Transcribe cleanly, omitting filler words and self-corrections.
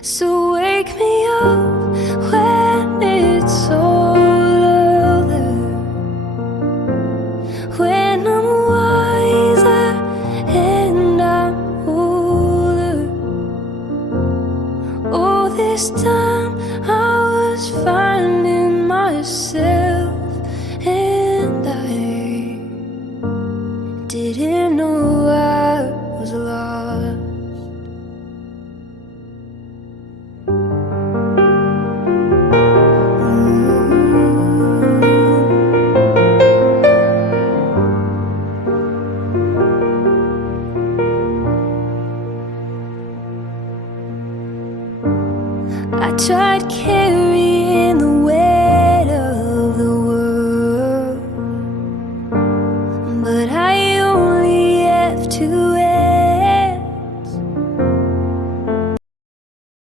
So wake me up when it's all over, when I'm wiser and I'm older. All this time I was finding myself, and I didn't know I was lost. I tried